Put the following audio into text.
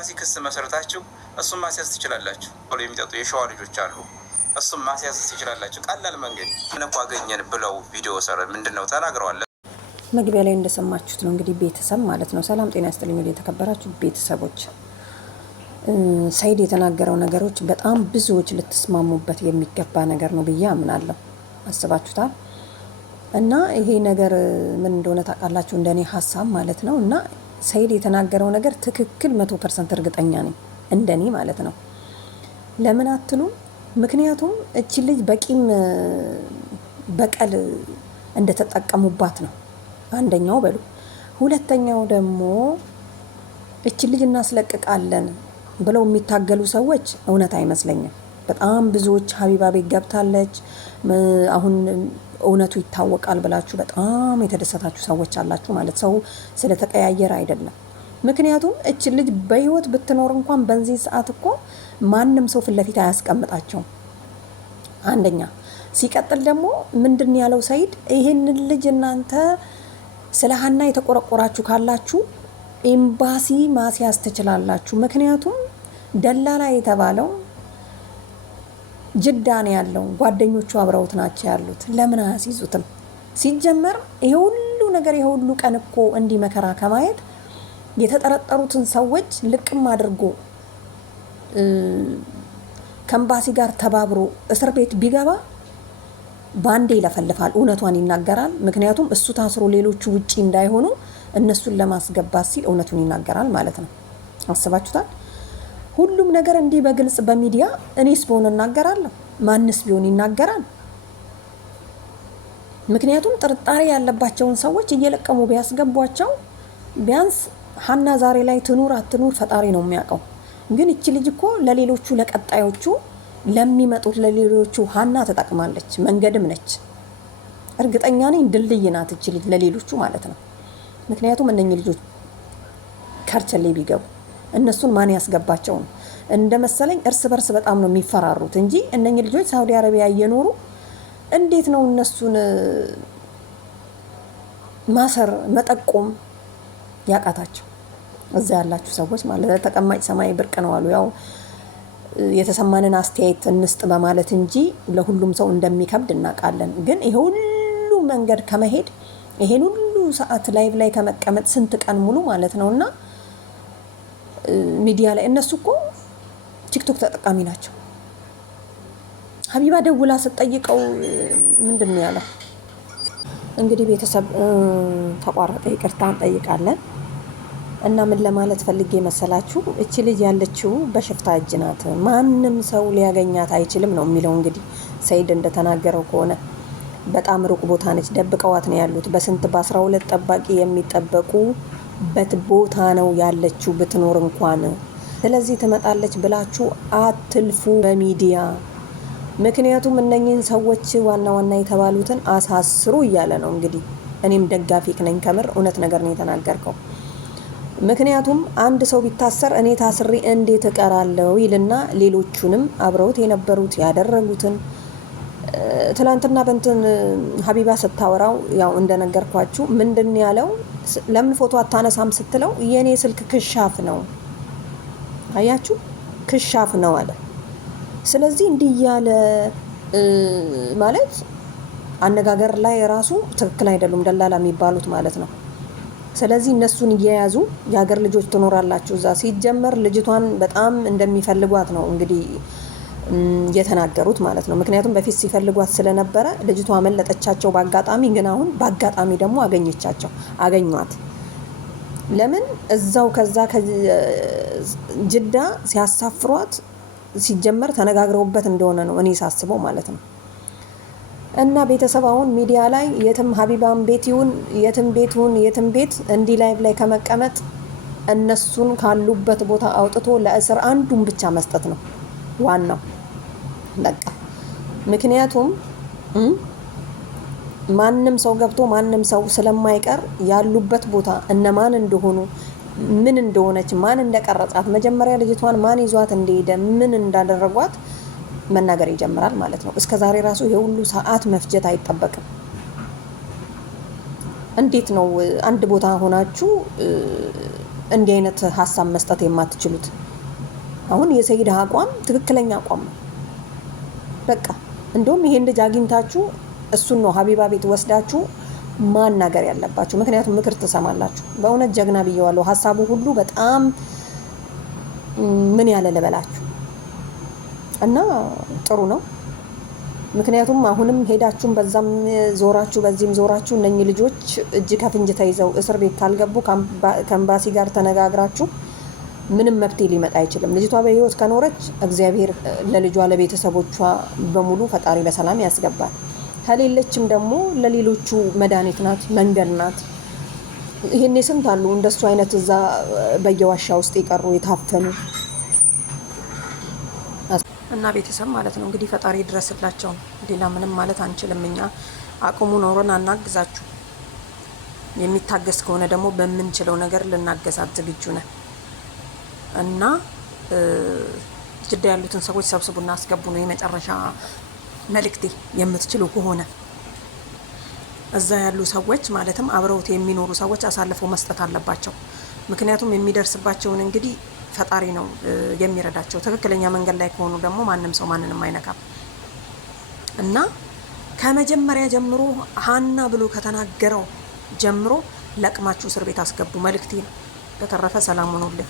ኤምባሲ ክስ መሰረታችሁ እሱም ማስያዝ ትችላላችሁ። ብሎ የሚጠጡ የሸዋ ልጆች አሉ። እሱም ማስያዝ ትችላላችሁ። ቀላል መንገድ እኮ አገኘን ብለው ቪዲዮ ሰረ ምንድነው ተናግረዋል። መግቢያ ላይ እንደሰማችሁት ነው እንግዲህ ቤተሰብ ማለት ነው። ሰላም ጤና ይስጥልኝ የተከበራችሁ ቤተሰቦች። ሰይድ የተናገረው ነገሮች በጣም ብዙዎች ልትስማሙበት የሚገባ ነገር ነው ብዬ አምናለሁ። አስባችሁታል? እና ይሄ ነገር ምን እንደሆነ ታውቃላችሁ? እንደኔ ሀሳብ ማለት ነው። እና ሰይድ የተናገረው ነገር ትክክል 100% እርግጠኛ ነኝ፣ እንደኔ ማለት ነው። ለምን አትሉ? ምክንያቱም እቺ ልጅ በቂም በቀል እንደተጠቀሙባት ነው አንደኛው በሉ። ሁለተኛው ደግሞ እቺ ልጅ እናስለቅቃለን ብለው የሚታገሉ ሰዎች እውነት አይመስለኝም። በጣም ብዙዎች ሀቢባ ቤት ገብታለች አሁን እውነቱ ይታወቃል ብላችሁ በጣም የተደሰታችሁ ሰዎች አላችሁ ማለት ሰው ስለተቀያየረ አይደለም። ምክንያቱም እቺ ልጅ በህይወት ብትኖር እንኳን በዚህ ሰዓት እኮ ማንም ሰው ፊት ለፊት አያስቀምጣቸውም። አንደኛ ሲቀጥል ደግሞ ምንድን ያለው ሰይድ ይሄንን ልጅ እናንተ ስለ ሀና የተቆረቆራችሁ ካላችሁ ኤምባሲ ማስያዝ ትችላላችሁ። ምክንያቱም ደላላ የተባለው ጅዳ ነው ያለው፣ ጓደኞቹ አብረውት ናቸው ያሉት። ለምን አያስይዙትም? ሲጀመር ይሄ ሁሉ ነገር ይሄ ሁሉ ቀን እኮ እንዲህ መከራ ከማየት የተጠረጠሩትን ሰዎች ልቅም አድርጎ ከኤምባሲ ጋር ተባብሮ እስር ቤት ቢገባ ባንዴ ይለፈልፋል፣ እውነቷን ይናገራል። ምክንያቱም እሱ ታስሮ ሌሎቹ ውጪ እንዳይሆኑ እነሱን ለማስገባት ሲል እውነቱን ይናገራል ማለት ነው። አስባችሁታል? ሁሉም ነገር እንዲህ በግልጽ በሚዲያ እኔስ ቢሆን እናገራለሁ፣ ማንስ ቢሆን ይናገራል። ምክንያቱም ጥርጣሬ ያለባቸውን ሰዎች እየለቀሙ ቢያስገቧቸው ቢያንስ ሀና ዛሬ ላይ ትኑር አትኑር ፈጣሪ ነው የሚያውቀው። ግን እቺ ልጅ እኮ ለሌሎቹ ለቀጣዮቹ ለሚመጡት ለሌሎቹ ሀና ተጠቅማለች፣ መንገድም ነች። እርግጠኛ ነኝ ድልድይ ናት እቺ ልጅ ለሌሎቹ ማለት ነው። ምክንያቱም እነኚህ ልጆች ከርቸሌ ቢገቡ እነሱን ማን ያስገባቸው ነው? እንደመሰለኝ እርስ በርስ በጣም ነው የሚፈራሩት እንጂ እነኚህ ልጆች ሳውዲ አረቢያ እየኖሩ እንዴት ነው እነሱን ማሰር መጠቆም ያቃታቸው? እዛ ያላችሁ ሰዎች ማለት ተቀማጭ ሰማይ ብርቅ ነው አሉ። ያው የተሰማንን አስተያየት እንስጥ በማለት እንጂ ለሁሉም ሰው እንደሚከብድ እናውቃለን። ግን ይሄ ሁሉ መንገድ ከመሄድ ይሄን ሁሉ ሰዓት ላይቭ ላይ ከመቀመጥ ስንት ቀን ሙሉ ማለት ነውና ሚዲያ ላይ እነሱ እኮ ቲክቶክ ተጠቃሚ ናቸው። ሀቢባ ደውላ ስትጠይቀው ምንድን ነው ያለው? እንግዲህ ቤተሰብ ተቋረጠ፣ ይቅርታ እንጠይቃለን። እና ምን ለማለት ፈልጌ መሰላችሁ? እቺ ልጅ ያለችው በሽፍታ እጅ ናት፣ ማንም ሰው ሊያገኛት አይችልም ነው የሚለው። እንግዲህ ሰይድ እንደተናገረው ከሆነ በጣም ሩቅ ቦታ ነች፣ ደብቀዋት ነው ያሉት። በስንት በ12 ጠባቂ የሚጠበቁበት ቦታ ነው ያለችው ብትኖር እንኳን። ስለዚህ ትመጣለች ብላችሁ አትልፉ በሚዲያ። ምክንያቱም እነኚህን ሰዎች ዋና ዋና የተባሉትን አሳስሩ እያለ ነው እንግዲህ። እኔም ደጋፊ ነኝ፣ ከምር እውነት ነገር ነው የተናገርከው። ምክንያቱም አንድ ሰው ቢታሰር እኔ ታስሬ እንዴት እቀራለሁ ይልና ሌሎቹንም አብረውት የነበሩት ያደረጉትን ትላንትና በእንትን ሀቢባ ስታወራው ያው እንደነገርኳችሁ ምንድን ያለው? ለምን ፎቶ አታነሳም ስትለው የኔ ስልክ ክሻፍ ነው፣ አያችሁ ክሻፍ ነው አለ። ስለዚህ እንዲህ ያለ ማለት አነጋገር ላይ ራሱ ትክክል አይደሉም ደላላ የሚባሉት ማለት ነው። ስለዚህ እነሱን እየያዙ የሀገር ልጆች ትኖራላችሁ እዛ። ሲጀመር ልጅቷን በጣም እንደሚፈልጓት ነው እንግዲህ የተናገሩት ማለት ነው። ምክንያቱም በፊት ሲፈልጓት ስለነበረ ልጅቷ አመለጠቻቸው በአጋጣሚ። ግን አሁን በአጋጣሚ ደግሞ አገኟት። ለምን እዛው ከዛ ጅዳ ሲያሳፍሯት ሲጀመር ተነጋግረውበት እንደሆነ ነው እኔ ሳስበው ማለት ነው። እና ቤተሰብ አሁን ሚዲያ ላይ የትም ሀቢባን ቤት ይሁን የትም ቤት እንዲህ ላይቭ ላይ ከመቀመጥ እነሱን ካሉበት ቦታ አውጥቶ ለእስር አንዱን ብቻ መስጠት ነው ዋናው በቃ። ምክንያቱም ማንም ሰው ገብቶ ማንም ሰው ስለማይቀር ያሉበት ቦታ እነማን እንደሆኑ ምን እንደሆነች ማን እንደቀረጻት መጀመሪያ ልጅቷን ማን ይዟት እንደሄደ ምን እንዳደረጓት መናገር ይጀምራል ማለት ነው። እስከ ዛሬ ራሱ ይሄ ሁሉ ሰዓት መፍጀት አይጠበቅም። እንዴት ነው አንድ ቦታ ሆናችሁ እንዲህ አይነት ሀሳብ መስጠት የማትችሉት? አሁን የሰይድ አቋም ትክክለኛ አቋም ነው። በቃ እንደውም ይሄን ልጅ አግኝታችሁ እሱን ነው ሀቢባ ቤት ወስዳችሁ ማናገር ያለባችሁ። ምክንያቱም ምክር ትሰማላችሁ። በእውነት ጀግና ብየዋለሁ። ሀሳቡ ሁሉ በጣም ምን ያለ ልበላችሁ እና ጥሩ ነው። ምክንያቱም አሁንም ሄዳችሁም በዛም ዞራችሁ በዚህም ዞራችሁ እነኚህ ልጆች እጅ ከፍንጅ ተይዘው እስር ቤት ካልገቡ ከኤምባሲ ጋር ተነጋግራችሁ ምንም መፍትሄ ሊመጣ አይችልም። ልጅቷ በህይወት ከኖረች እግዚአብሔር ለልጇ ለቤተሰቦቿ በሙሉ ፈጣሪ በሰላም ያስገባል። ከሌለችም ደግሞ ለሌሎቹ መድኃኒት ናት፣ መንገድ ናት። ይሄኔ ስንት አሉ እንደሱ አይነት እዛ በየዋሻ ውስጥ የቀሩ የታፈኑ እና ቤተሰብ ማለት ነው። እንግዲህ ፈጣሪ ድረስላቸው። ሌላ ምንም ማለት አንችልም። እኛ አቅሙ ኖሮን አናግዛችሁ። የሚታገስ ከሆነ ደግሞ በምንችለው ነገር ልናገዛት ዝግጁ ነን እና ጅዳ ያሉትን ሰዎች ሰብስቡና አስገቡ ነው የመጨረሻ መልእክቴ። የምትችሉ ከሆነ እዛ ያሉ ሰዎች ማለትም አብረውት የሚኖሩ ሰዎች አሳልፈው መስጠት አለባቸው። ምክንያቱም የሚደርስባቸውን እንግዲህ ፈጣሪ ነው የሚረዳቸው። ትክክለኛ መንገድ ላይ ከሆኑ ደግሞ ማንም ሰው ማንንም አይነካም እና ከመጀመሪያ ጀምሮ ሀና ብሎ ከተናገረው ጀምሮ ለቅማችሁ እስር ቤት አስገቡ መልእክቴ ነው። በተረፈ ሰላም ሆኖልኝ